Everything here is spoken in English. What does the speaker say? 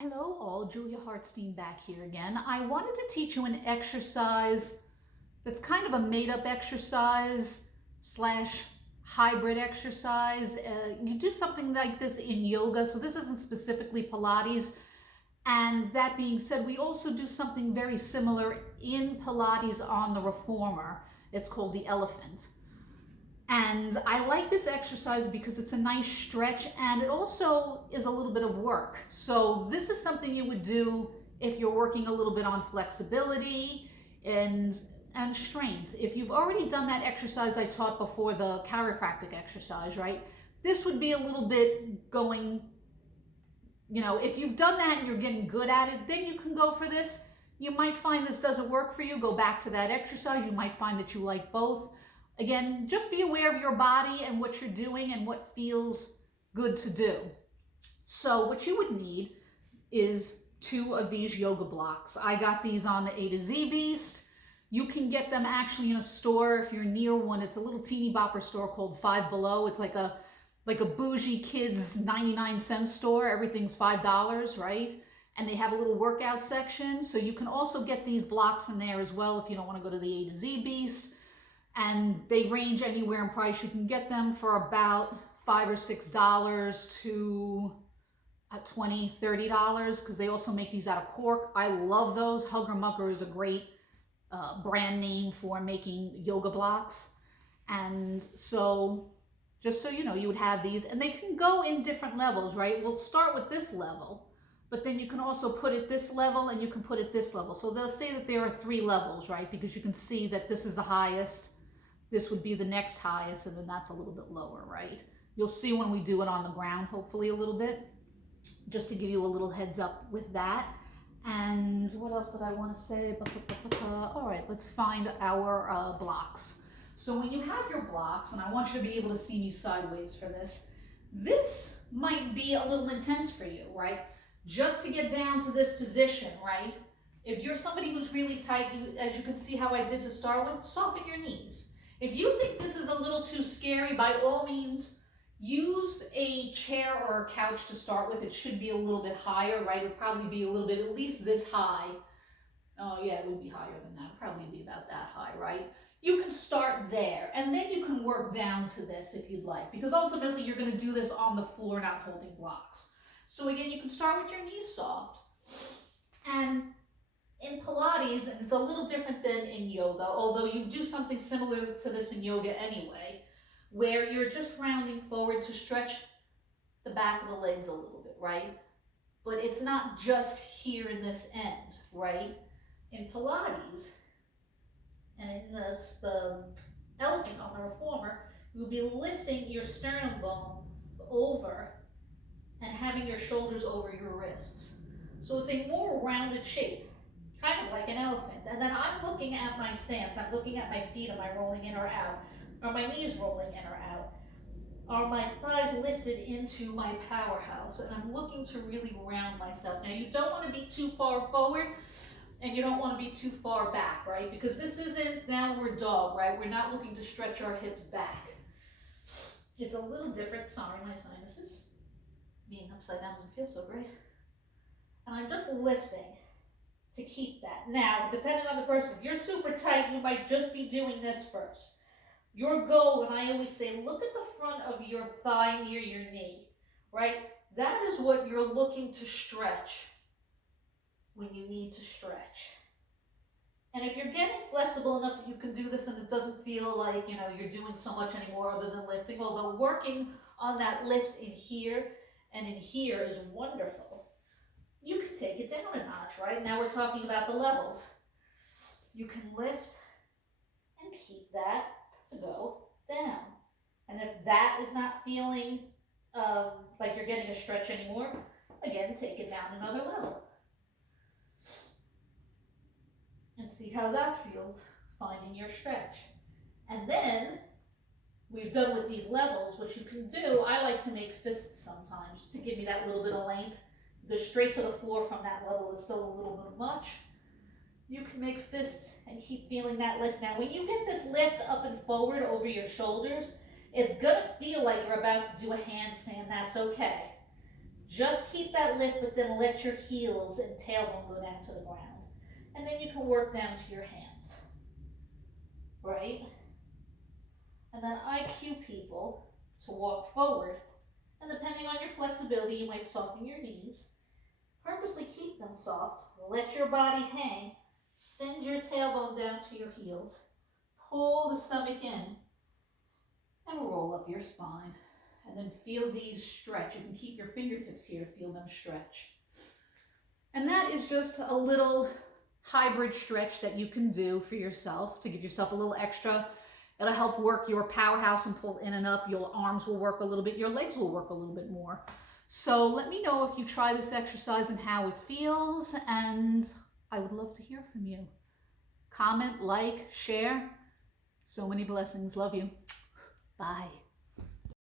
Hello all, Julia Hartstein back here again. I wanted to teach you an exercise that's kind of a made-up exercise slash hybrid exercise. You do something like this in yoga, so this isn't specifically Pilates. And that being said, we also do something very similar in Pilates on the reformer. It's called the elephant. And I like this exercise because it's a nice stretch and it also is a little bit of work. So this is something you would do if you're working a little bit on flexibility and strength. If you've already done that exercise I taught before, the chiropractic exercise, right? This would be a little bit going, if you've done that and you're getting good at it, then you can go for this. You might find this doesn't work for you, go back to that exercise. You might find that you like both. Again, just be aware of your body and what you're doing and what feels good to do. So what you would need is 2 of these yoga blocks. I got these on the A to Z Beast. You can get them actually in a store if you're near one. It's a little teeny bopper store called Five Below. It's like a bougie kids 99-cent store. Everything's $5, right? And they have a little workout section. So you can also get these blocks in there as well if you don't want to go to the A to Z Beast. And they range anywhere in price. You can get them for about $5 or $6 to $20, $30 because they also make these out of cork. I love those. Hugger Mugger is a great brand name for making yoga blocks. And so just so you know, you would have these and they can go in different levels, right? We'll start with this level, but then you can also put it this level and you can put it this level. So they'll say that there are 3 levels, right? Because you can see that this is the highest. This would be the next highest, and then that's a little bit lower, right? You'll see when we do it on the ground, hopefully a little bit, just to give you a little heads up with that. And what else did I want to say? All right, let's find our blocks. So when you have your blocks, and I want you to be able to see me sideways for this, this might be a little intense for you, right? Just to get down to this position, right? If you're somebody who's really tight, as you can see how I did to start with, soften your knees. If you think this is a little too scary, by all means, use a chair or a couch to start with. It should be a little bit higher, right? It would probably be a little bit, at least this high. Oh yeah, it would be higher than that. Probably be about that high, right? You can start there, and then you can work down to this if you'd like, because ultimately you're going to do this on the floor, not holding blocks. So again, you can start with your knees soft. And in Pilates, and it's a little different than in yoga, although you do something similar to this in yoga anyway, where you're just rounding forward to stretch the back of the legs a little bit, right? But it's not just here in this end, right? In Pilates, and in the elephant on the reformer, you'll be lifting your sternum bone over and having your shoulders over your wrists. So it's a more rounded shape, kind of like an elephant. And then I'm looking at my stance. I'm looking at my feet. Am I rolling in or out? Are my knees rolling in or out? Are my thighs lifted into my powerhouse? And I'm looking to really round myself. Now, you don't want to be too far forward and you don't want to be too far back, right? Because this isn't downward dog, right? We're not looking to stretch our hips back. It's a little different. Sorry, my sinuses. Being upside down doesn't feel so great. And I'm just lifting to keep that. Now, depending on the person, if you're super tight, you might just be doing this first. Your goal, and I always say, look at the front of your thigh near your knee, right? That is what you're looking to stretch when you need to stretch. And if you're getting flexible enough that you can do this and it doesn't feel like, you're doing so much anymore other than lifting, although working on that lift in here and in here is wonderful, you can take it down a notch, right? Now we're talking about the levels. You can lift and keep that to go down. And if that is not feeling like you're getting a stretch anymore, again, take it down another level. And see how that feels, finding your stretch. And then, we've done with these levels, what you can do, I like to make fists sometimes, just to give me that little bit of length. Go straight to the floor from that level is still a little bit much. You can make fists and keep feeling that lift. Now, when you get this lift up and forward over your shoulders, it's gonna feel like you're about to do a handstand. That's okay. Just keep that lift, but then let your heels and tailbone go down to the ground. And then you can work down to your hands, right? And then I cue people to walk forward. And depending on your flexibility, you might soften your knees. Purposely keep them soft. Let your body hang. Send your tailbone down to your heels. Pull the stomach in. And roll up your spine. And then feel these stretch. You can keep your fingertips here to feel them stretch. And that is just a little hybrid stretch that you can do for yourself to give yourself a little extra. It'll help work your powerhouse and pull in and up. Your arms will work a little bit. Your legs will work a little bit more. So let me know if you try this exercise and how it feels. And I would love to hear from you. Comment, like, share. So many blessings. Love you. Bye.